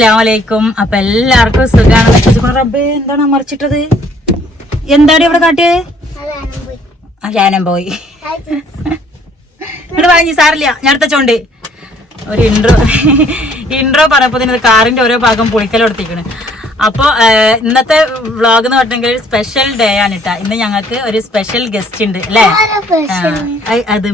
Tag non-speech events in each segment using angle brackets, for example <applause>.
അസ്ലാമലൈക്കും അപ്പൊ എല്ലാവർക്കും സുഖാണ് റബ്ബേ എന്താണ് മറിച്ചിട്ടത്? എന്താണ് ഇവിടെ കാട്ടിയേ? ഞാനും പോയി. ഇവിടെ വാങ്ങി സാറില്ല. ഞാൻ അടുത്ത ചോണ്ട് ഒരു ഇൻട്രോ ഇൻട്രോ പറഞ്ഞപ്പോ കാറിന്റെ ഓരോ ഭാഗം പൊളിക്കലെടുത്തിക്കണ് അപ്പൊ ഇന്നത്തെ വ്ളോഗ് എന്ന് പറഞ്ഞെങ്കിൽ സ്പെഷ്യൽ ഡേ ആണ് കേട്ടാ ഇന്ന് ഞങ്ങൾക്ക് ഒരു സ്പെഷ്യൽ ഗസ്റ്റ് ഉണ്ട് അല്ലേ? അത് അത്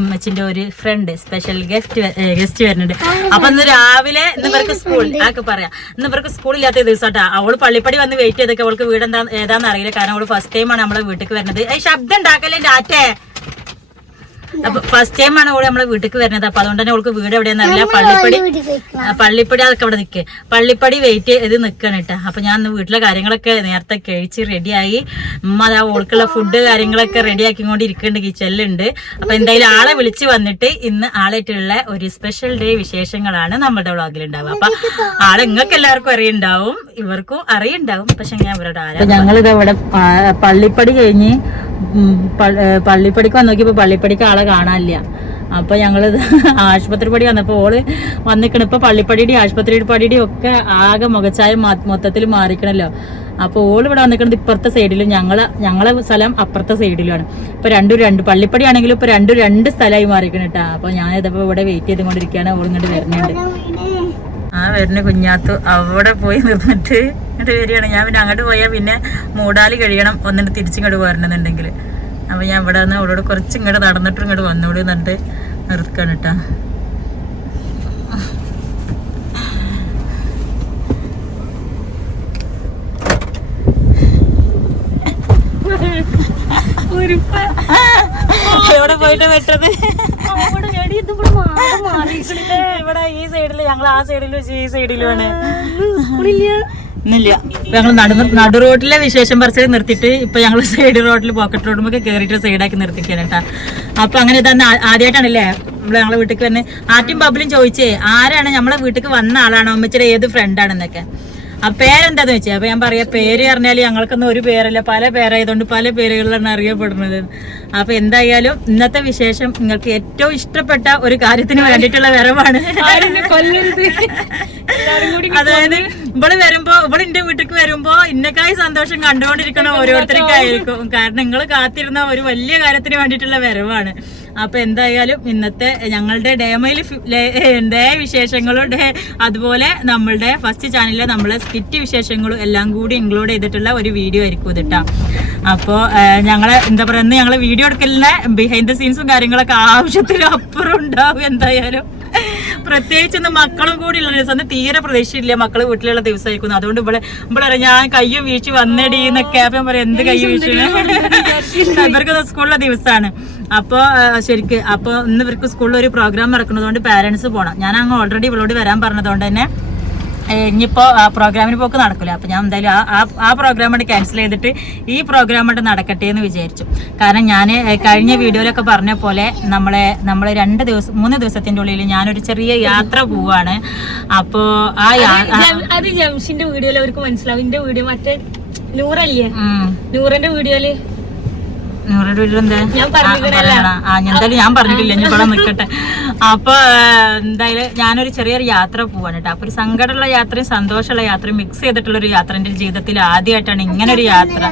ഒരു ഫ്രണ്ട് സ്പെഷ്യൽ ഗസ്റ്റ് ഗസ്റ്റ് വരുന്നുണ്ട്. അപ്പൊ ഇന്ന് രാവിലെ ഇന്ന് ഇവർക്ക് സ്കൂൾ ആക്ക് പറയാം. ഇന്ന് ഇവർക്ക് സ്കൂൾ ഇല്ലാത്ത ദിവസമാട്ടാ അവൾ പള്ളിപ്പടി വന്ന് വെയിറ്റ് ചെയ്തൊക്കെ അവൾക്ക് വീട് എന്താ ഏതാന്ന് അറിയില്ല. കാരണം അവൾ ഫസ്റ്റ് ടൈമാണ് നമ്മളെ വീട്ടിലേക്ക് വരുന്നത്. ശബ്ദം ഉണ്ടാക്കല്ലേ ഡാറ്റേ? അപ്പൊ ഫസ്റ്റ് ടൈം ആണ് ഓൾ നമ്മളെ വീട്ടിലേക്ക് വരുന്നത്. അപ്പൊ അതുകൊണ്ട് തന്നെ ഓൾക്ക് വീട് എവിടെയാന്ന് അറിയില്ല. പള്ളിപ്പടി ആ, പള്ളിപ്പടി അതൊക്കെ അവിടെ നിൽക്കേ പള്ളിപ്പടി വെയിറ്റ് ചെയ്ത് നിൽക്കണം കേട്ടോ അപ്പൊ ഞാൻ വീട്ടിലെ കാര്യങ്ങളൊക്കെ നേരത്തെ കഴിച്ച് റെഡിയായി ഉമ്മ അതാ ഓൾക്കുള്ള ഫുഡ് കാര്യങ്ങളൊക്കെ റെഡി ആക്കിക്കൊണ്ട് ഇരിക്കുന്നുണ്ട് കിച്ചണിലുണ്ട്. അപ്പൊ എന്തായാലും ആളെ വിളിച്ച് വന്നിട്ട് ഇന്ന് ആളായിട്ടുള്ള ഒരു സ്പെഷ്യൽ ഡേ വിശേഷങ്ങളാണ് നമ്മുടെ വ്ളോഗിൽ ഉണ്ടാവുക അപ്പൊ ആളെ നിങ്ങൾക്ക് എല്ലാവർക്കും അറിയുണ്ടാവും. ഇവർക്കും അറിയുണ്ടാവും. പക്ഷെ ഞാൻ ഇവരോട് ആരാ ഞങ്ങളിത് ഇവിടെ പള്ളിപ്പടി കഴിഞ്ഞ് പള്ളിപ്പടിക്ക് വന്ന് നോക്കിയപ്പോൾ പള്ളിപ്പടിക്ക് ആളെ കാണാനില്ല. അപ്പൊ ഞങ്ങൾ <laughs> ആശുപത്രി പടി വന്നപ്പോ ഓൾ വന്നിക്കണ. ഇപ്പൊ പള്ളിപ്പടിയുടെ ആശുപത്രി പടിയുടെ ഒക്കെ ആകെ മുഖച്ചായ മൊത്തത്തിൽ മാറിക്കണല്ലോ. അപ്പൊ ഓൾ ഇവിടെ വന്നിക്കണത് ഇപ്പുറത്തെ സൈഡിലും ഞങ്ങളെ ഞങ്ങളെ സ്ഥലം അപ്പുറത്തെ സൈഡിലുമാണ് ഇപ്പൊ രണ്ടും രണ്ട് പള്ളിപ്പടി ആണെങ്കിലും ഇപ്പൊ രണ്ടും രണ്ട് സ്ഥലമായി മാറിക്കണ കേട്ടാ അപ്പൊ ഞാൻ ഇതപ്പോ ഇവിടെ വെയിറ്റ് ചെയ്തുകൊണ്ടിരിക്കുകയാണ്. ഓൾ ഇങ്ങോട്ട് വരുന്നുണ്ട്. വരുന്ന കുഞ്ഞാത്തു അവിടെ പോയി നിന്നിട്ട് എന്നിട്ട് വരികയാണ്. ഞാൻ പിന്നെ അങ്ങോട്ട് പോയാൽ പിന്നെ മൂടാലി കഴിയണം ഒന്നിട്ട് തിരിച്ചിങ്ങോട്ട് പോരണമെന്നുണ്ടെങ്കിൽ അപ്പൊ ഞാൻ ഇവിടെ നിന്ന് അവളോട് കുറച്ച് ഇങ്ങോട്ട് നടന്നിട്ട് ഇങ്ങോട്ട് വന്നോളൂ എന്നിട്ട് നിർത്തുകയാണ് കേട്ടാ. എവിടെ പോയിട്ട് വെട്ടത് <laughs> ഇവിടെ ഈ സൈഡിൽ ഞങ്ങൾ ആ സൈഡിലും ഈ സൈഡിലുമാണ് ഇന്നില്ല. ഞങ്ങൾ നടു നടു റോഡിലെ വിശേഷം പറിച്ചത് നിർത്തിയിട്ട് ഇപ്പൊ ഞങ്ങൾ സൈഡ് റോഡിൽ പോക്കറ്റ് റോഡുമൊക്കെ കയറിയിട്ട് സൈഡാക്കി നിർത്തിക്കാണ് കേട്ടാ. അപ്പൊ അങ്ങനെ തന്നെ ആദ്യമായിട്ടാണല്ലേ നമ്മൾ ഞങ്ങളെ വീട്ടിൽ തന്നെ ആറ്റും ബബിലും ചോദിച്ചേ ആരാണ് നമ്മളെ വീട്ടിൽ വന്ന ആളാണോ? അമ്മച്ചിയുടെ ഏത് ഫ്രണ്ടാണെന്നൊക്കെ ആ പേരെന്താന്ന് വെച്ചാൽ അപ്പൊ ഞാൻ പറയാ പേര് പറഞ്ഞാൽ ഞങ്ങൾക്കൊന്നും ഒരു പേരല്ല പല പേരായതുകൊണ്ട് പല പേരുകളിലാണ് അറിയപ്പെടുന്നത്. അപ്പൊ എന്തായാലും ഇന്നത്തെ വിശേഷം നിങ്ങൾക്ക് ഏറ്റവും ഇഷ്ടപ്പെട്ട ഒരു കാര്യത്തിന് വേണ്ടിയിട്ടുള്ള വരവാണ്. അതായത് ഇവൾ വരുമ്പോ ഇവൾ എന്റെ വീട്ടിലേക്ക് വരുമ്പോ ഇന്നക്കായി സന്തോഷം കണ്ടുകൊണ്ടിരിക്കണ ഓരോരുത്തർക്കായിരിക്കും കാരണം നിങ്ങൾ കാത്തിരുന്ന ഒരു വലിയ കാര്യത്തിന് വേണ്ടിയിട്ടുള്ള വരവാണ്. അപ്പൊ എന്തായാലും ഇന്നത്തെ ഞങ്ങളുടെ ഡേമയിൽ ഡേ വിശേഷങ്ങളും ഡേ അതുപോലെ നമ്മളുടെ ഫസ്റ്റ് ചാനലിലെ നമ്മളെ സ്കിറ്റ് വിശേഷങ്ങളും എല്ലാം കൂടി ഇൻക്ലൂഡ് ചെയ്തിട്ടുള്ള ഒരു വീഡിയോ ആയിരിക്കും ഇത് കേട്ടോ അപ്പോൾ ഞങ്ങളെ എന്താ പറയുക ഞങ്ങളെ വീഡിയോ എടുക്കലിന് ബിഹൈൻഡ് ദ സീൻസും കാര്യങ്ങളൊക്കെ ആവശ്യത്തിന് അപ്പുറം ഉണ്ടാവും എന്തായാലും. പ്രത്യേകിച്ച് ഇന്ന് മക്കളും കൂടി ഉള്ള ദിവസം അന്ന് തീരെ പ്രതീക്ഷയില്ല മക്കൾ വീട്ടിലുള്ള ദിവസമായിരിക്കുന്നു അതുകൊണ്ട് ഇവിടെ ഇവിടെ ഞാൻ കയ്യും വീഴ്ച വന്നടി എന്നൊക്കെ. അപ്പൊ പറയാം എന്ത് കൈ വീഴ്ച <laughs> ഇവർക്ക് സ്കൂളിലെ ദിവസമാണ്. അപ്പോൾ ശരിക്ക് അപ്പോൾ ഇന്ന് ഇവർക്ക് സ്കൂളിൽ ഒരു പ്രോഗ്രാം നടക്കുന്നതുകൊണ്ട് പാരന്റ്സ് പോകണം ഞാൻ അങ്ങ് ഓൾറെഡി ഇവളോട് വരാൻ പറഞ്ഞതുകൊണ്ട് തന്നെ ഇനിയിപ്പോ ആ പ്രോഗ്രാമിന് പോക്ക് നടക്കില്ല അപ്പൊ ഞാൻ എന്തായാലും ആ- ആ പ്രോഗ്രാം കൊണ്ട് ക്യാൻസൽ ചെയ്തിട്ട് ഈ പ്രോഗ്രാം കൊണ്ട് നടക്കട്ടെ എന്ന് വിചാരിച്ചു. കാരണം ഞാൻ കഴിഞ്ഞ വീഡിയോയിലൊക്കെ പറഞ്ഞ പോലെ നമ്മളെ നമ്മൾ രണ്ട് ദിവസം മൂന്ന് ദിവസത്തിന്റെ ഉള്ളിൽ ഞാനൊരു ചെറിയ യാത്ര പോവാണ്. അപ്പോ ആ അത് ജംഷിന്റെ വീഡിയോയിൽ അവർക്ക് മനസ്സിലാവും. എന്റെ വീഡിയോ മറ്റേ നൂറല്ലേ. നൂറിന്റെ വീഡിയോയിൽ ഞാൻ ആ, എന്തായാലും ഞാൻ പറഞ്ഞിട്ടില്ല ഞാൻ ഇവിടെ നിൽക്കട്ടെ അപ്പൊ എന്തായാലും ഞാനൊരു ചെറിയൊരു യാത്ര പോവാണ് കേട്ടോ. അപ്പൊ ഒരു സങ്കടമുള്ള യാത്രയും സന്തോഷമുള്ള യാത്രയും മിക്സ് ചെയ്തിട്ടുള്ള ഒരു യാത്ര എന്റെ ജീവിതത്തിൽ ആദ്യമായിട്ടാണ് ഇങ്ങനെ ഒരു യാത്ര.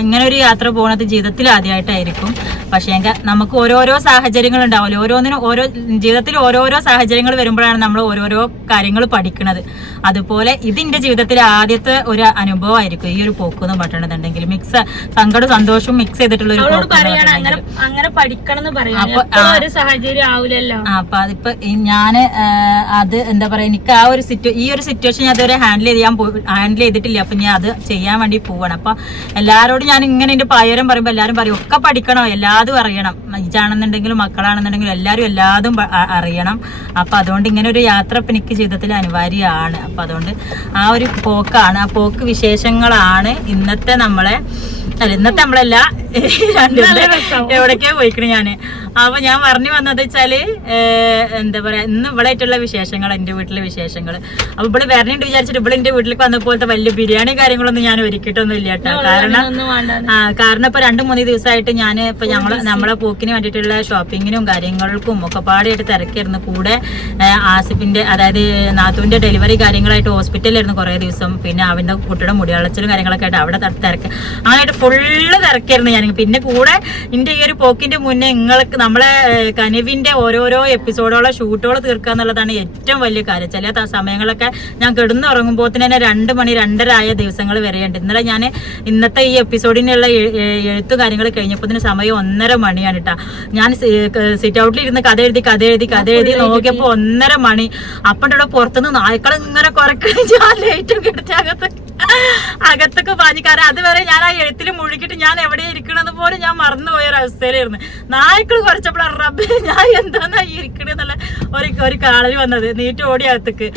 ഇങ്ങനെ ഒരു യാത്ര പോകുന്നത് ജീവിതത്തിൽ ആദ്യമായിട്ടായിരിക്കും. പക്ഷേ എങ്കിൽ നമുക്ക് ഓരോരോ സാഹചര്യങ്ങൾ ഉണ്ടാവില്ല ഓരോന്നിനും ഓരോ ജീവിതത്തിൽ ഓരോരോ സാഹചര്യങ്ങൾ വരുമ്പോഴാണ് നമ്മൾ ഓരോരോ കാര്യങ്ങൾ പഠിക്കുന്നത് അതുപോലെ ഇതിന്റെ ജീവിതത്തിലെ ആദ്യത്തെ ഒരു അനുഭവമായിരിക്കും ഈ ഒരു പോക്ക് എന്ന് പറഞ്ഞിട്ടുണ്ടെങ്കിൽ മിക്സ് സങ്കടവും സന്തോഷവും മിക്സ് ചെയ്തിട്ടുള്ള ഒരു അങ്ങനെ അങ്ങനെ പഠിക്കണം എന്ന് ഒരു സാഹചര്യം ആവില്ലല്ലോ അപ്പൊ അതിപ്പോ ഞാൻ അത് എന്താ പറയാ എനിക്ക് ആ ഒരു സിറ്റുവേഷൻ ഈ ഒരു സിറ്റുവേഷൻ ഞാൻ അതുവരെ ഹാൻഡിൽ ചെയ്യാൻ ഹാൻഡിൽ ചെയ്തിട്ടില്ല. അപ്പൊ ഞാൻ അത് ചെയ്യാൻ വേണ്ടി പോവാണ്. അപ്പൊ എല്ലാരോടും ഞാൻ ഇങ്ങനെ എന്റെ പയരം പറയുമ്പോ എല്ലാരും പറയും ഒക്കെ പഠിക്കണോ? എല്ലാതും അറിയണം. ഇജാണെന്നുണ്ടെങ്കിലും മക്കളാണെന്നുണ്ടെങ്കിലും എല്ലാരും എല്ലാതും അറിയണം. അപ്പൊ അതുകൊണ്ട് ഇങ്ങനെ ഒരു യാത്ര ഇപ്പൊ എനിക്ക് ജീവിതത്തിൽ അനിവാര്യമാണ്. അപ്പൊ അതുകൊണ്ട് ആ ഒരു പോക്കാണ്. ആ പോക്ക് വിശേഷങ്ങളാണ് ഇന്നത്തെ നമ്മളെ അല്ല ഇന്നത്തെ നമ്മളല്ല എവിടേക്കാ പോയിക്കണ് ഞാൻ? അപ്പൊ ഞാൻ പറഞ്ഞു വന്നത് വെച്ചാൽ എന്താ പറയാ ഇന്ന് ഇവിടെ ആയിട്ടുള്ള വിശേഷങ്ങൾ എന്റെ വീട്ടിലെ വിശേഷങ്ങൾ അപ്പൊ ഇവിടെ വരണിണ്ട് വിചാരിച്ചിട്ട് ഇവിടെ വീട്ടിൽ വീട്ടിലേക്ക് വന്നപ്പോഴത്തെ വലിയ ബിരിയാണി കാര്യങ്ങളൊന്നും ഞാൻ ഒരുക്കിയിട്ടൊന്നും ഇല്ല കേട്ടോ. കാരണം ആ കാരണം ഇപ്പൊ രണ്ടു മൂന്ന് ദിവസമായിട്ട് ഞാൻ ഇപ്പൊ ഞങ്ങൾ നമ്മളെ പോക്കിന് വേണ്ടിയിട്ടുള്ള ഷോപ്പിങ്ങിനും കാര്യങ്ങൾക്കും ഒക്കെ പാടിയായിട്ട് തിരക്കായിരുന്നു കൂടെ ആസിഫിന്റെ അതായത് നാത്തുവിന്റെ ഡെലിവറി കാര്യങ്ങളായിട്ട് ഹോസ്പിറ്റലിലായിരുന്നു കുറെ ദിവസം. പിന്നെ അവന്റെ കുട്ടിയുടെ മുടിയളച്ചിലും കാര്യങ്ങളൊക്കെ ആയിട്ട് അവിടെ തിരക്ക്. അങ്ങനെയായിട്ട് ഫുള്ള് തിരക്കായിരുന്നു ഞാൻ പിന്നെ കൂടെ എന്റെ ഈ ഒരു പോക്കിന്റെ മുന്നേ നിങ്ങൾക്ക് നമ്മളെ കനിവിന്റെ ഓരോരോ എപ്പിസോഡോളം ഷൂട്ടുകൾ തീർക്കുക എന്നുള്ളതാണ് ഏറ്റവും വലിയ കാര്യം. ചില സമയങ്ങളൊക്കെ ഞാൻ കിടന്നുറങ്ങുമ്പോൾ തന്നെ രണ്ട് മണി രണ്ടര ആയ ദിവസങ്ങൾ വരെയുണ്ട്. ഇന്നലെ ഞാൻ ഇന്നത്തെ ഈ എപ്പിസോഡിനുള്ള എഴുത്തു കാര്യങ്ങൾ കഴിഞ്ഞപ്പോൾ തന്നെ സമയം ഒന്നര മണിയാണ് കേട്ടോ ഞാൻ സിറ്റ് ഔട്ടിൽ ഇരുന്ന് കഥ എഴുതി കഥ എഴുതി കഥ എഴുതി നോക്കിയപ്പോൾ ഒന്നര മണി. അപ്പം ഇവിടെ പുറത്തുനിന്ന് നായ്ക്കൾ ഇങ്ങനെ കുറക്കണം ഞാൻ ലേറ്റും കിടത്തി അകത്ത് അകത്തൊക്കെ പാഞ്ഞു കാരണം അതുവരെ ഞാൻ ആ എഴുത്തിൽ മുഴുകിട്ട് ഞാൻ എവിടെ ഇരിക്കണമെന്ന് പോലും ഞാൻ മറന്നുപോയ ഒരു അവസ്ഥയിലായിരുന്നു. നായ്ക്കൾ കുറച്ചപ്പോഴാണ് റബ്ബ് ഞാൻ എന്താന്നാ ഇരിക്കണെന്നുള്ള ഒരു ഒരു കാളൽ വന്നത് നീറ്റ് ഓടി അകത്തേക്ക്.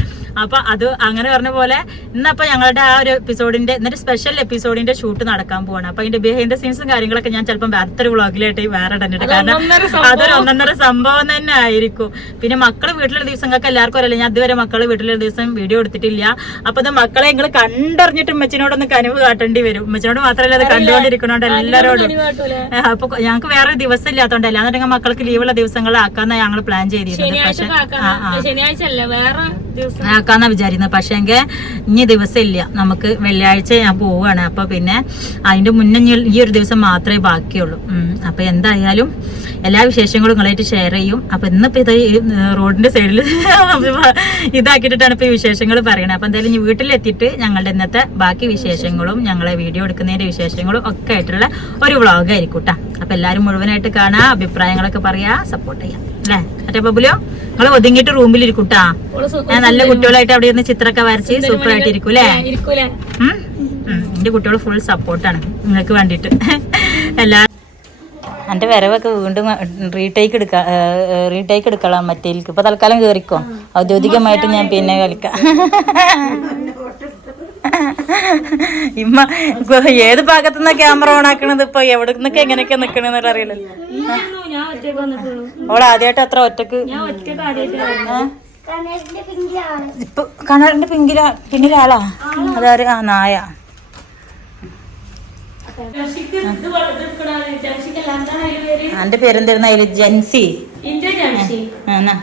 അപ്പൊ അത് അങ്ങനെ പറഞ്ഞ പോലെ ഇന്നപ്പോ ഞങ്ങളുടെ ആ ഒരു എപ്പിസോഡിന്റെ എന്നിട്ട് സ്പെഷ്യൽ എപ്പിസോഡിന്റെ ഷൂട്ട് നടക്കാൻ പോവാണ്. അപ്പൊ അതിന്റെ ബിഹൈൻഡ് സീൻസും കാര്യങ്ങളൊക്കെ ഞാൻ ചിലപ്പോൾ വേറൊരു വ്ളോഗിലായിട്ട് വേറെ ഇടണ്ടിട്ട്. കാരണം അതൊരു ഒന്നൊന്നര സംഭവം തന്നെ ആയിരിക്കും. പിന്നെ മക്കൾ വീട്ടിലുള്ള ദിവസങ്ങൾക്ക് എല്ലാവർക്കും അറിയില്ല. ഞാൻ ഇതുവരെ മക്കൾ വീട്ടിലുള്ള ദിവസം വീഡിയോ എടുത്തിട്ടില്ല. അപ്പൊ അത് മക്കളെ നിങ്ങൾ കണ്ടറിഞ്ഞിട്ട് ഉമ്മച്ചിനോടൊന്ന് കനിവ് കാട്ടേണ്ടി വരും. ഉമ്മച്ചിനോട് മാത്രമല്ല അത് കണ്ടുകൊണ്ടിരിക്കണോണ്ട് എല്ലാരോടും. അപ്പൊ ഞങ്ങൾക്ക് വേറെ ദിവസം ഇല്ലാത്തോണ്ടല്ല അല്ലാന്നുണ്ടെങ്കിൽ മക്കൾക്ക് ലീവുള്ള ദിവസങ്ങളാക്കാന്ന ഞങ്ങൾ പ്ലാൻ ചെയ്തിരുന്നത്. പക്ഷെ ആക്കാന്ന വിചാരിക്കുന്നത് പക്ഷേങ്കിൽ ഇനി ദിവസം ഇല്ല നമുക്ക് വെള്ളിയാഴ്ച ഞാൻ പോവുകയാണ് അപ്പൊ പിന്നെ അതിന്റെ മുന്നേ ഈ ഒരു ദിവസം മാത്രമേ ബാക്കിയുള്ളൂ. അപ്പൊ എന്തായാലും എല്ലാ വിശേഷങ്ങളും നിങ്ങളായിട്ട് ഷെയർ ചെയ്യും. അപ്പൊ ഇന്നിപ്പോ ഇത് റോഡിന്റെ സൈഡിൽ <laughs> ഇതാക്കിയിട്ടാണ് ഇപ്പൊ ഈ വിശേഷങ്ങൾ പറയണത് അപ്പൊ എന്തായാലും വീട്ടിലെത്തിയിട്ട് ഞങ്ങളുടെ ഇന്നത്തെ ബാക്കി വിശേഷങ്ങളും ഞങ്ങളെ വീഡിയോ എടുക്കുന്നതിന്റെ വിശേഷങ്ങളും ഒക്കെ ആയിട്ടുള്ള ഒരു വ്ളോഗ് ആയിരിക്കും കേട്ടോ അപ്പൊ എല്ലാരും മുഴുവനായിട്ട് കാണാ അഭിപ്രായങ്ങളൊക്കെ പറയാ സപ്പോർട്ട് ചെയ്യാം. അല്ലേ? മറ്റേ ബബുലോ നിങ്ങൾ ഒതുങ്ങിയിട്ട് റൂമിൽ ഇരിക്കൂട്ടാ ഞാൻ നല്ല കുട്ടികളായിട്ട് അവിടെ ഇരുന്ന് ചിത്രമൊക്കെ വരച്ച് സൂപ്പർ ആയിട്ട് ഇരിക്കും അല്ലേ ഇരിക്കൂലേ? എന്റെ കുട്ടികൾ ഫുൾ സപ്പോർട്ടാണ് നിങ്ങൾക്ക് വേണ്ടിട്ട് <laughs> എല്ലാ എന്റെ വരവൊക്കെ വീണ്ടും റീടേക്ക് എടുക്ക റീടേക്ക് എടുക്കളാം മറ്റേക്ക് ഇപ്പൊ തൽക്കാലം കേറിക്കോ. ഔദ്യോഗികമായിട്ട് ഞാൻ പിന്നെ കളിക്കാം. <laughs> ഇമ്മ ഏത് ഭാഗത്തുനിന്ന ക്യാമറ ഓൺ ആക്കണത്? ഇപ്പൊ എവിടെ നിന്നൊക്കെ എങ്ങനെയൊക്കെ നിക്കണെന്നുള്ള അറിയില്ല. അവൾ ആദ്യമായിട്ട് അത്ര ഒറ്റയ്ക്ക് ഇപ്പൊ കണറിന്റെ പിങ്കില പിന്നിലാളാ? അതാര്? ആ നായ. എന്റെ പേരെന്തായിരുന്നു? അതിൽ ജൻസി. എന്നാ.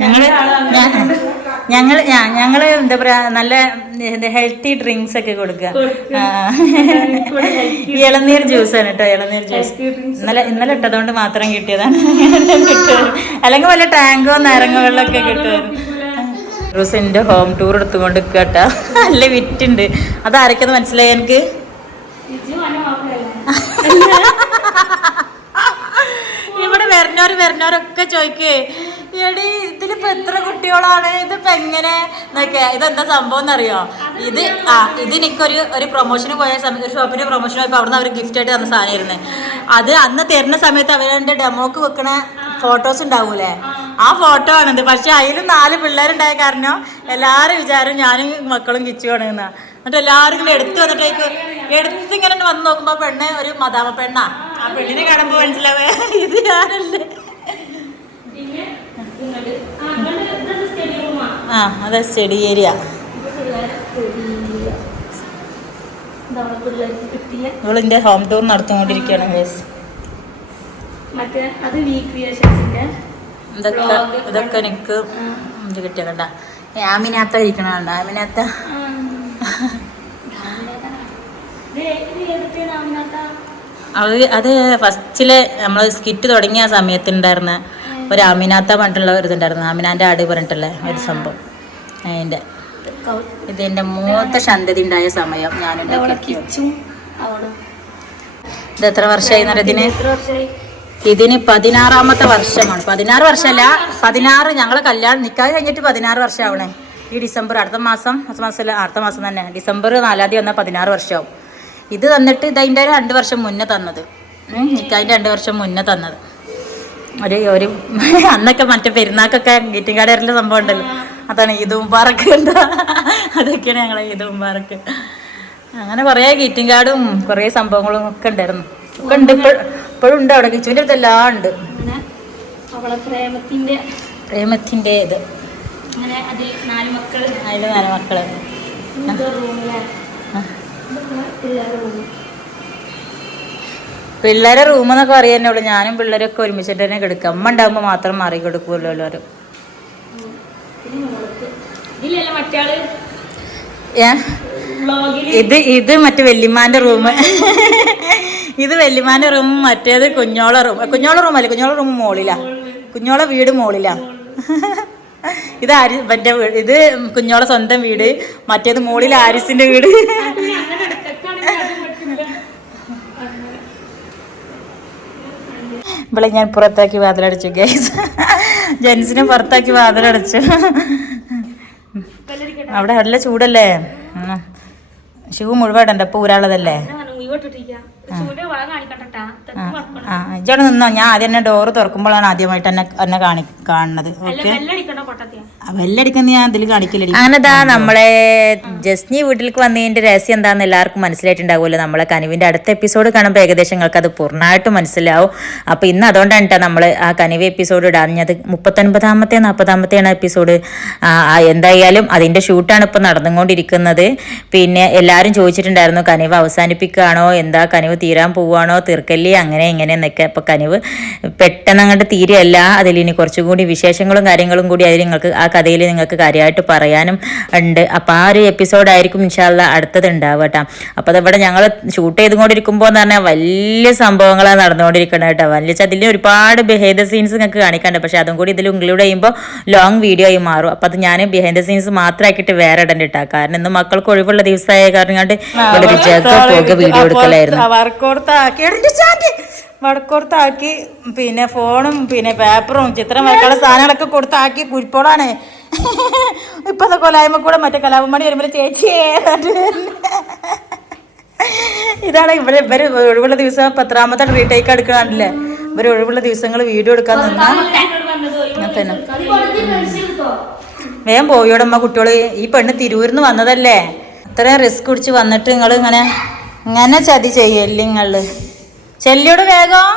ഞങ്ങൾ ഞാ- ഞങ്ങൾ ഞാ- ഞങ്ങൾ എന്താ പറയാ നല്ല ഹെൽത്തി ഡ്രിങ്ക്സ് ഒക്കെ കൊടുക്കുക. ഇളനീർ ജ്യൂസ് ആണ് കേട്ടോ ഇളനീർ ജ്യൂസ് ഇന്നലെ ഇന്നലെ ഇട്ടതുകൊണ്ട് മാത്രം കിട്ടിയതാണ്. കിട്ടും അല്ലെങ്കിൽ വല്ല ടാങ്കോ നാരങ്ങ വെള്ളമൊക്കെ കിട്ടുമായിരുന്നു. റൂസിന്റെ ഹോം ടൂർ എടുത്തുകൊണ്ട് കേട്ടാ നല്ല വിറ്റുണ്ട്. അത് ആരൊക്കെയെന്ന് മനസ്സിലായി എനിക്ക്? ഇവിടെ വരണോര് വരണോരൊക്കെ ചോദിക്കേ. എടി ഇതിലിപ്പോ എത്ര കുട്ടികളാണ്? ഇതിപ്പോ എങ്ങനെ? എന്നൊക്കെ ഇതെന്താ സംഭവം എന്നറിയോ? ഇത് ആ ഇത് എനിക്കൊരു ഒരു പ്രൊമോഷന് പോയ സമയത്ത് ഒരു ഷോപ്പിന്റെ പ്രൊമോഷൻ പോയപ്പോൾ അവിടുന്ന് അവർ ഗിഫ്റ്റ് ആയിട്ട് തന്ന സാധനമായിരുന്നു. അത് അന്ന് തരുന്ന സമയത്ത് അവരെ ഡെമോക്ക് വെക്കണ ഫോട്ടോസ് ഉണ്ടാവൂലേ? ആ ഫോട്ടോ ആണിത്. പക്ഷെ അതിൽ നാല് പിള്ളേരുണ്ടായ കാരണം എല്ലാരും വിചാരം ഞാനും മക്കളും കിച്ചുവാണ് എന്നാ എന്നിട്ട് എല്ലാവരും ഇങ്ങനെ എടുത്തു വന്നിട്ടേക്ക് എടുത്ത് ഇങ്ങനെ വന്ന് നോക്കുമ്പോ പെണ്ണ് ഒരു മതാമ പെണ്ണാ. ആ പെണ്ണിനെ കാണുമ്പോ മനസ്സിലാവേ ഇത് ഞാനല്ലേ പിന്നെ ഇങ്ങോട്ട് ആ അങ്ങോട്ട് ഇതൊരു സ്റ്റഡി റൂമാ ആ അതെ സ്റ്റഡി ഏരിയ. ഇവളിന്റെ ഹോം ടൂർ നടത്തിക്കൊണ്ടിരിക്കുകയാണ് ഗൈസ് മറ്റേ അത് ഇതൊക്കെ ഇതൊക്കെ എനിക്ക് ഇത് കിട്ടിയ കണ്ട? ആമിനാത്ത. ഇരിക്കണുണ്ട് ആമിനാത്ത. അത് അത് ഫസ്റ്റിൽ നമ്മൾ സ്കിറ്റ് തുടങ്ങിയ സമയത്ത് ഉണ്ടായിരുന്ന ഒരു അമിനാത്ത പറഞ്ഞിട്ടുള്ള ഒരു ഇതുണ്ടായിരുന്നു. ആമിനാന്റെ ആട് പറഞ്ഞിട്ടുള്ള ഒരു സംഭവം. അതിന്റെ ഇത് എന്റെ മൂത്ത ശാന്തതി ഉണ്ടായ സമയം അവിടെ ഇത് എത്ര വർഷമായി ഇതിന് ഇതിന് പതിനാറാമത്തെ വർഷമാണ്. പതിനാറ് വർഷമല്ല പതിനാറ് ഞങ്ങളെ കല്യാണം നിക്കാതെ കഴിഞ്ഞിട്ട് പതിനാറ് വർഷമാവണേ. ഈ ഡിസംബർ അടുത്ത മാസം അടുത്ത മാസമല്ല അടുത്ത മാസം തന്നെ. ഡിസംബർ നാലാം തീയതി വന്നാൽ പതിനാറ് വർഷമാവും. ഇത് തന്നിട്ട് ഇതതിന്റെ രണ്ട് വർഷം മുന്നേ തന്നത്. നിൽക്കാതിന്റെ രണ്ട് വർഷം മുന്നേ തന്നത്. ഒരു ഒരു <laughs> അന്നൊക്കെ മറ്റേ പെരുന്നാക്കൊക്കെ ഗീറ്റിംഗ് കാർഡ് സംഭവം ഉണ്ടല്ലോ. അതാണ് ഈദ് മുബാറക്ക് എന്താ? <laughs> അതൊക്കെയാണ് ഞങ്ങളെ ഈദ് മുബാറക്ക് അങ്ങനെ കുറേ ഗീറ്റിംഗ് കാർഡും കുറേ സംഭവങ്ങളും ഒക്കെ ഉണ്ടായിരുന്നു. ഒക്കെ ഉണ്ട്. ഇപ്പോഴും ഉണ്ട് അവിടെ. കിച്ചുവിന്റെ അടുത്ത് എല്ലാം ഉണ്ട്. പ്രേമത്തിന്റെ പ്രേമത്തിന്റെ ഇത്. അതിൽ നാല് മക്കൾ അതിൽ നാല് മക്കൾ. പിള്ളേരെ റൂം എന്നൊക്കെ അറിയാനേ ഉള്ളൂ. ഞാനും പിള്ളേരൊക്കെ ഒരുമിച്ചിട്ട് തന്നെ കിടക്കുക അമ്മ ഉണ്ടാകുമ്പോൾ മാത്രം മാറി കൊടുക്കുമല്ലോ എല്ലാവരും ഇത് ഇത് മറ്റേ വല്യമ്മാന്റെ റൂം ഇത് വല്യമ്മാന്റെ റൂം മറ്റേത് കുഞ്ഞോള റൂം കുഞ്ഞോള റൂം അല്ലേ? കുഞ്ഞോള റൂം മോളിലാ. കുഞ്ഞോളെ വീട് മോളിലാ. ഇത് ആരി മറ്റേ ഇത് കുഞ്ഞോളെ സ്വന്തം വീട്. മറ്റേത് മോളിൽ ആരിസിന്റെ വീട് അങ്ങനെ എടുക്കാണെങ്കിൽ അത് പറ്റില്ല ഇവിടെ ഞാൻ പുറത്താക്കി വാതിലടച്ചു ഗൈസ് ജെൻസിനെ പുറത്താക്കി വാതിലടച്ചു. അവിടെ നല്ല ചൂടല്ലേ? ഷൂ മുഴുവൻ ഇടണ്ട ഇപ്പൊ ഊരാളതല്ലേ ഇജോടെ നിന്നോ? ഞാൻ ആദ്യം തന്നെ ഡോറ് തുറക്കുമ്പോഴാണ് ആദ്യമായിട്ട് എന്നെ എന്നെ കാണി കാണുന്നത്. പൊട്ടത്തിയ വെല്ലടിക്കുന്ന ഞാൻ ഇതിൽ കാണിക്കില്ല അങ്ങനെതാ നമ്മളെ ജസ്നി വീട്ടിലേക്ക് വന്നതിന്റെ രഹസ്യം എന്താന്ന് എല്ലാവർക്കും മനസ്സിലായിട്ടുണ്ടാവുമല്ലോ. നമ്മളെ കനിവിന്റെ അടുത്ത എപ്പിസോഡ് കാണുമ്പോൾ ഏകദേശം നിങ്ങൾക്ക് അത് പൂർണമായിട്ട് മനസ്സിലാവും. അപ്പൊ ഇന്ന് അതുകൊണ്ടാണ് കേട്ടോ നമ്മൾ ആ കനിവ് എപ്പിസോഡ് ഇടാഞ്ഞത്. മുപ്പത്തൊൻപതാമത്തെ നാൽപ്പതാമത്തെയാണ് എപ്പിസോഡ് എന്തായാലും അതിന്റെ ഷൂട്ടാണ് ഇപ്പൊ നടന്നുകൊണ്ടിരിക്കുന്നത്. പിന്നെ എല്ലാവരും ചോദിച്ചിട്ടുണ്ടായിരുന്നു കനിവ് അവസാനിപ്പിക്കുകയാണോ? എന്താ കനിവ് തീരാൻ പോവുകയാണോ? തീർക്കല്ലേ? അങ്ങനെ ഇങ്ങനെ എന്നൊക്കെ. അപ്പൊ കനിവ് പെട്ടെന്ന് അങ്ങോട്ട് തീരെയല്ല. അതിൽ ഇനി കുറച്ചുകൂടി വിശേഷങ്ങളും കാര്യങ്ങളും കൂടി അതിൽ നിങ്ങൾക്ക് ആ കഥയിൽ നിങ്ങൾക്ക് കാര്യമായിട്ട് പറയാനും ഉണ്ട്. അപ്പോൾ ആ ഒരു എപ്പിസോഡായിരിക്കും ഇൻഷാല്ല അടുത്തത് ഉണ്ടാവുക കേട്ടോ. അപ്പോൾ അതവിടെ ഞങ്ങൾ ഷൂട്ട് ചെയ്തുകൊണ്ടിരിക്കുമ്പോൾ എന്ന് പറഞ്ഞാൽ വലിയ സംഭവങ്ങളാണ് നടന്നുകൊണ്ടിരിക്കുന്നത് കേട്ടോ. വലിയ അതിൽ ഒരുപാട് ബിഹൈൻഡ് സീൻസ് നിങ്ങൾക്ക് കാണിക്കാണ്ട് പക്ഷേ അതും കൂടി ഇതിൽ ഇൻക്ലൂഡ് ചെയ്യുമ്പോൾ ലോങ് വീഡിയോ ആയി മാറും. അപ്പോൾ അത് ഞാൻ ബിഹൈൻഡ് സീൻസ് മാത്രമാക്കിയിട്ട് വേറെ ഇടണ്ട കേട്ടോ. കാരണം ഇന്ന് മക്കൾക്ക് ഒഴിവുള്ള ദിവസമായ കാരണം കണ്ട് ഇവിടെ ഒരു പോകെ വീഡിയോ എടുക്കലായിരുന്നു. വടക്കോർത്താക്കി പിന്നെ ഫോണും പിന്നെ പേപ്പറും ചിത്രം വരക്കാനുള്ള സാധനങ്ങളൊക്കെ കൊടുത്താക്കി കുരിപ്പോളാണ് ഇപ്പത്തെ കൊലായ്മ കൂടെ മറ്റേ കലാപമണി വരുമ്പോൾ ചേച്ചി ഇതാണ് ഇവർ ഇവർ ഒഴിവുള്ള ദിവസം പത്രാമത്തെ റീടേക്ക് എടുക്കണല്ലേ ഇവർ ഒഴിവുള്ള ദിവസങ്ങൾ വീഡിയോ എടുക്കാൻ നിന്നാ. എന്നോട് പറഞ്ഞത് അങ്ങനെ തന്നെ. വേഗം പോയോടമ്മ കുട്ടികൾ. ഈ പെണ്ണ് തിരൂരിന്ന് വന്നതല്ലേ? അത്രയും റിസ്ക് പിടിച്ച് വന്നിട്ട് നിങ്ങൾ ഇങ്ങനെ ഇങ്ങനെ ചതി ചെയ്യല്ലേ നിങ്ങൾ ചെല്ലിയോട് വേഗം.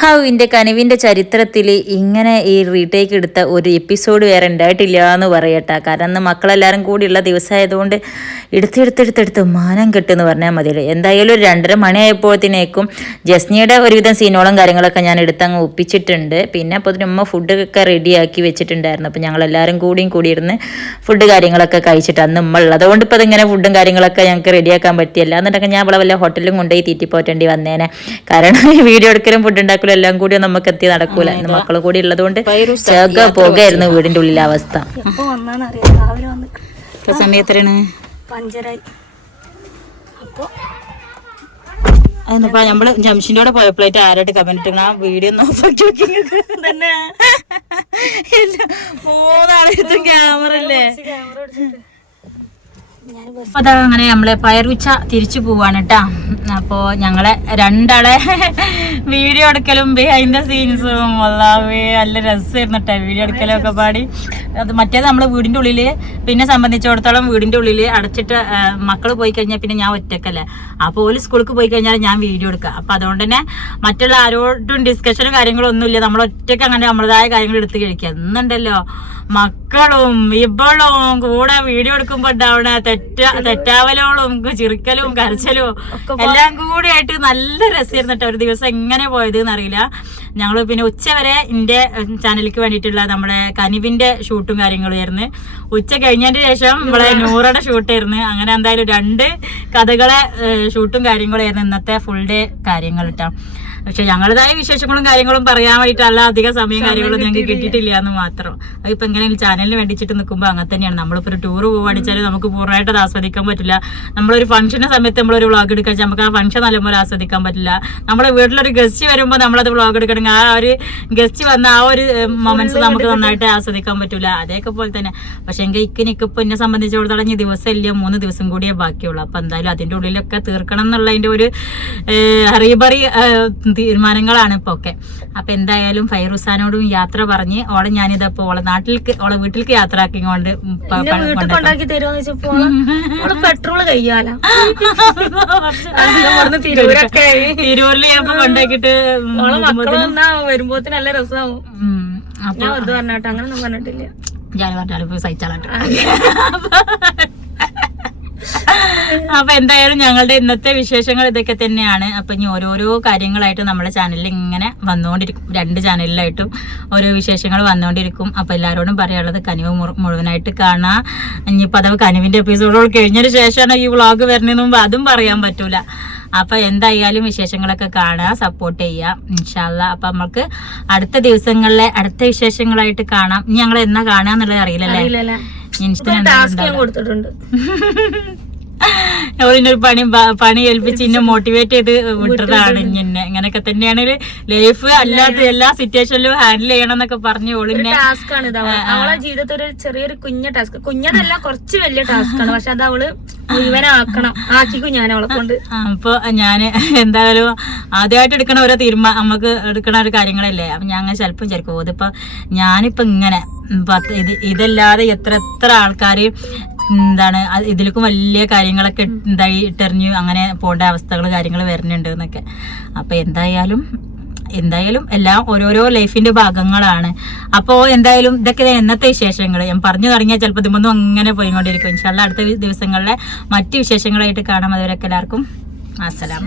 ഹൗ എന്റെ കനിവിന്റെ ചരിത്രത്തിൽ ഇങ്ങനെ ഈ റീടേക്ക് എടുത്ത ഒരു എപ്പിസോഡ് വേറെ ഉണ്ടായിട്ടില്ല എന്ന് പറയട്ടെ. കാരണം മക്കളെല്ലാവരും കൂടിയുള്ള ദിവസമായതുകൊണ്ട് എടുത്തെടുത്തെടുത്തെടുത്ത് മാനം കെട്ടെന്ന് പറഞ്ഞാൽ മതിയല്ലോ. എന്തായാലും ഒരു രണ്ടര മണിയായപ്പോഴത്തേക്കും ജസ്നിയുടെ ഒരുവിധം സീനോളം കാര്യങ്ങളൊക്കെ ഞാൻ എടുത്തങ്ങ് ഒപ്പിച്ചിട്ടുണ്ട്. പിന്നെ അപ്പോൾ അതിന് ഉമ്മ ഫുഡൊക്കെ റെഡിയാക്കി വെച്ചിട്ടുണ്ടായിരുന്നു. അപ്പോൾ ഞങ്ങളെല്ലാവരും കൂടിയും കൂടിയിരുന്ന് ഫുഡ് കാര്യങ്ങളൊക്കെ കഴിച്ചിട്ട് അന്ന് ഉള്ളത് അതുകൊണ്ട് ഇപ്പോൾ അതിങ്ങനെ ഫുഡും കാര്യങ്ങളൊക്കെ ഞങ്ങൾക്ക് റെഡിയാക്കാൻ പറ്റിയല്ല. എന്നിട്ടൊക്കെ ഞാൻ ഇവിടെ വല്ല ഹോട്ടലും കൊണ്ടുപോയി തീറ്റിപ്പോറ്റേണ്ടി വന്നേനെ. കാരണം വീഡിയോ എടുക്കലും ഫുഡ് ഉണ്ടാക്കലും എല്ലാം കൂടി നമുക്ക് എത്തി നടക്കൂല. മക്കൾ കൂടി ഉള്ളതുകൊണ്ട് ചേക്ക പോകായിരുന്നു വീടിന്റെ ഉള്ളിലെ അവസ്ഥ സമയം എത്രയാണ്? നമ്മൾ ജംഷിന്റെ കൂടെ പോയപ്പോഴായിട്ട് ആരായിട്ട് കമന്റ് ആ വീഡിയോ നോക്കി തന്നെ. മൂന്നാളെടുത്തും ക്യാമറ അല്ലേ? അതാ അങ്ങനെ നമ്മളെ പയറുച്ച തിരിച്ചു പോവാണ് കേട്ടാ അപ്പോ ഞങ്ങളെ രണ്ടാളെ വീഡിയോ എടുക്കലും ബിഹൈൻഡ് ദ സീൻസും നല്ല രസമായിരുന്നു കേട്ടോ വീഡിയോ എടുക്കലൊക്കെ പാടി. അത് മറ്റേത് നമ്മൾ വീടിന്റെ ഉള്ളിൽ പിന്നെ സംബന്ധിച്ചിടത്തോളം വീടിന്റെ ഉള്ളിൽ അടച്ചിട്ട് മക്കൾ പോയി കഴിഞ്ഞാൽ പിന്നെ ഞാൻ ഒറ്റക്കല്ലേ. അപ്പോൾ ഓൽ സ്കൂൾക്ക് പോയി കഴിഞ്ഞാൽ ഞാൻ വീഡിയോ എടുക്കുക അപ്പോൾ അതുകൊണ്ട് തന്നെ മറ്റുള്ള ആരോടും ഡിസ്കഷനും കാര്യങ്ങളും ഒന്നുമില്ല നമ്മൾ ഒറ്റയ്ക്ക് അങ്ങനെ നമ്മളതായ കാര്യങ്ങൾ എടുത്ത് കഴിക്കുക എന്നുണ്ടല്ലോ മക്കളും ഇവളും കൂടെ വീഡിയോ എടുക്കുമ്പോൾ ഉണ്ടാവണ തെറ്റ തെറ്റാവലോളും ചിരിക്കലും കരച്ചലും എല്ലാം കൂടി ആയിട്ട് നല്ല രസമായിരുന്നു കേട്ടോ ഒരു ദിവസം എങ്ങനെ പോയത് എന്നറിയില്ല ഞങ്ങൾ പിന്നെ ഉച്ച വരെ എന്റെ ചാനലിക്ക് വേണ്ടിയിട്ടുള്ള നമ്മുടെ കനിവിന്റെ ഷൂട്ടും കാര്യങ്ങളും ആയിരുന്നു. ഉച്ച കഴിഞ്ഞതിന് ശേഷം നമ്മളെ നൂറുടെ ഷൂട്ടായിരുന്നു അങ്ങനെ എന്തായാലും രണ്ട് കഥകളെ ഷൂട്ടും കാര്യങ്ങളും ആയിരുന്നു ഇന്നത്തെ ഫുൾ ഡേ കാര്യങ്ങൾ കേട്ടോ പക്ഷെ ഞങ്ങളുടേതായ വിശേഷങ്ങളും കാര്യങ്ങളും പറയാൻ വേണ്ടിയിട്ടല്ല. അധികം സമയം കാര്യങ്ങളും ഞങ്ങൾക്ക് കിട്ടിയിട്ടില്ല. എന്ന് മാത്രം. അതിപ്പോ എങ്ങനെ ചാനലിന് വേണ്ടിച്ചിട്ട് നിൽക്കുമ്പോൾ അങ്ങനെ തന്നെയാണ്. നമ്മളിപ്പോ ഒരു ടൂർ പോവാടിച്ചാലും നമുക്ക് പൂർണമായിട്ട് അത് ആസ്വദിക്കാൻ പറ്റില്ല. നമ്മളൊരു ഫംഗ്ഷന്റെ സമയത്ത് നമ്മളൊരു വ്ളോഗ് എടുക്കാൻ നമുക്ക് ആ ഫംഗ്ഷൻ നല്ലപോലെ ആസ്വദിക്കാൻ പറ്റില്ല. നമ്മുടെ വീട്ടിലൊരു ഗസ്റ്റ് വരുമ്പോൾ നമ്മളത് വ്ളോഗ് എടുക്കണമെങ്കിൽ ആ ഒരു ഗസ്റ്റ് വന്ന ആ ഒരു മൊമെന്റ്സ് നമുക്ക് നന്നായിട്ട് ആസ്വദിക്കാൻ പറ്റില്ല അതേക്കെ പോലെ തന്നെ. പക്ഷെ എങ്കിൽ ഇക്കിനിക്ക് ഇപ്പൊ എന്നെ സംബന്ധിച്ചിടത്തോളം ഈ ദിവസം ഇല്ല മൂന്ന് ദിവസം കൂടിയേ ബാക്കിയുള്ളൂ. അപ്പൊ എന്തായാലും അതിന്റെ ഉള്ളിലൊക്കെ തീർ തീർക്കണം എന്നുള്ളതിന്റെ ഒരു ഏഹ്, തീരുമാനങ്ങളാണ് ഇപ്പൊ ഒക്കെ അപ്പൊ എന്തായാലും ഫൈറൂസാനോടും യാത്ര പറഞ്ഞ് ഓളെ ഞാനിതപ്പോ ഓളെ നാട്ടിലേക്ക് ഓളെ വീട്ടിലേക്ക് യാത്ര ആക്കി കൊണ്ട് എന്നെ പ- കൊണ്ടാക്കി തരുമോന്ന് വെച്ചപ്പോ ഓൾ <laughs> പെട്രോൾ കഴിയാല. തിരൂരിൽ ഞാൻ കൊണ്ടാക്കിട്ട് നല്ല രസമാവും അപ്പൊ പറഞ്ഞാട്ടോ അങ്ങനെ ഒന്നും പറഞ്ഞിട്ടില്ല. ഞാൻ പറഞ്ഞാലും പോയി സഹിച്ചാലാട്ടോ <laughs> അപ്പൊ എന്തായാലും ഞങ്ങളുടെ ഇന്നത്തെ വിശേഷങ്ങൾ ഇതൊക്കെ തന്നെയാണ്. അപ്പൊ ഇനി ഓരോരോ കാര്യങ്ങളായിട്ട് നമ്മുടെ ചാനലിൽ ഇങ്ങനെ വന്നുകൊണ്ടിരിക്കും. രണ്ട് ചാനലിലായിട്ടും ഓരോ വിശേഷങ്ങൾ വന്നുകൊണ്ടിരിക്കും. അപ്പൊ എല്ലാവരോടും പറയാനുള്ളത് കനിവ് മുഴുവനായിട്ട് കാണാം. ഇനിയിപ്പോ അഥവാ കനിവിന്റെ എപ്പിസോഡുകൾ കഴിഞ്ഞതിന് ശേഷമാണ് ഈ വ്ളോഗ് വരുന്നതിന് മുമ്പ് അതും പറയാൻ പറ്റൂല. അപ്പൊ എന്തായാലും വിശേഷങ്ങളൊക്കെ കാണുക സപ്പോർട്ട് ചെയ്യാം ഇൻഷാല്ല അപ്പൊ നമുക്ക് അടുത്ത ദിവസങ്ങളിലെ അടുത്ത വിശേഷങ്ങളായിട്ട് കാണാം. ഇനി ഞങ്ങൾ എന്നാ കാണുക എന്നുള്ളത് അറിയില്ലല്ലേ. ടാസ്ക് ഞാൻ കൊടുത്തിട്ടുണ്ട്. <laughs> ഒരു പണി പണി ഏൽപ്പിച്ച് ഇന്നെ മോട്ടിവേറ്റ് ചെയ്ത് വിട്ടതാണ്. ഇന്നെ ഇങ്ങനെയൊക്കെ തന്നെയാണ് ലൈഫ് അല്ലാത്ത എല്ലാ സിറ്റുവേഷനിലും ഹാൻഡിൽ ചെയ്യണം എന്നൊക്കെ പറഞ്ഞു ഓളിന്റെ ടാസ്ക് ആണ് അവളെ. ജീവിതത്തിൽ ഒരു ചെറിയൊരു കുഞ്ഞ ടാസ്ക് കുഞ്ഞതല്ല കുറച്ച് വലിയ ടാസ്ക് ആണ്. പക്ഷെ അത് അവൾ മുഴുവനാക്കണം. ആക്കിക്കും ഞാൻ അവളെ കൊണ്ട്. അപ്പൊ ഞാൻ എന്തായാലും ആദ്യമായിട്ട് എടുക്കണ ഓരോ തീരുമാനം നമുക്ക് എടുക്കണ ഒരു കാര്യങ്ങളല്ലേ? അപ്പൊ ഞാൻ അങ്ങനെ ചിലപ്പം വിചാരിക്കും ഇതിപ്പോ ഞാനിപ്പോ ഇങ്ങനെ പത്ത് ഇത് ഇതല്ലാതെ എത്ര എത്ര ആൾക്കാര് എന്താണ് ഇതിലേക്ക് വലിയ കാര്യങ്ങളൊക്കെ എന്തായി ഇട്ടെറിഞ്ഞ് അങ്ങനെ പോകേണ്ട അവസ്ഥകൾ കാര്യങ്ങൾ വരുന്നുണ്ട് എന്നൊക്കെ. അപ്പൊ എന്തായാലും എന്തായാലും എല്ലാം ഓരോരോ ലൈഫിന്റെ ഭാഗങ്ങളാണ്. അപ്പോ എന്തായാലും ഇതൊക്കെ എന്നത്തെ വിശേഷങ്ങൾ ഞാൻ പറഞ്ഞു തുടങ്ങിയാൽ ചിലപ്പോൾ ഇതുമൊന്നും അങ്ങനെ പോയിക്കൊണ്ടിരിക്കും. ഇൻഷാല്ല അടുത്ത ദിവസങ്ങളിലെ മറ്റു വിശേഷങ്ങളായിട്ട് കാണാം. അതുവരൊക്കെ എല്ലാവർക്കും. അസ്സലാം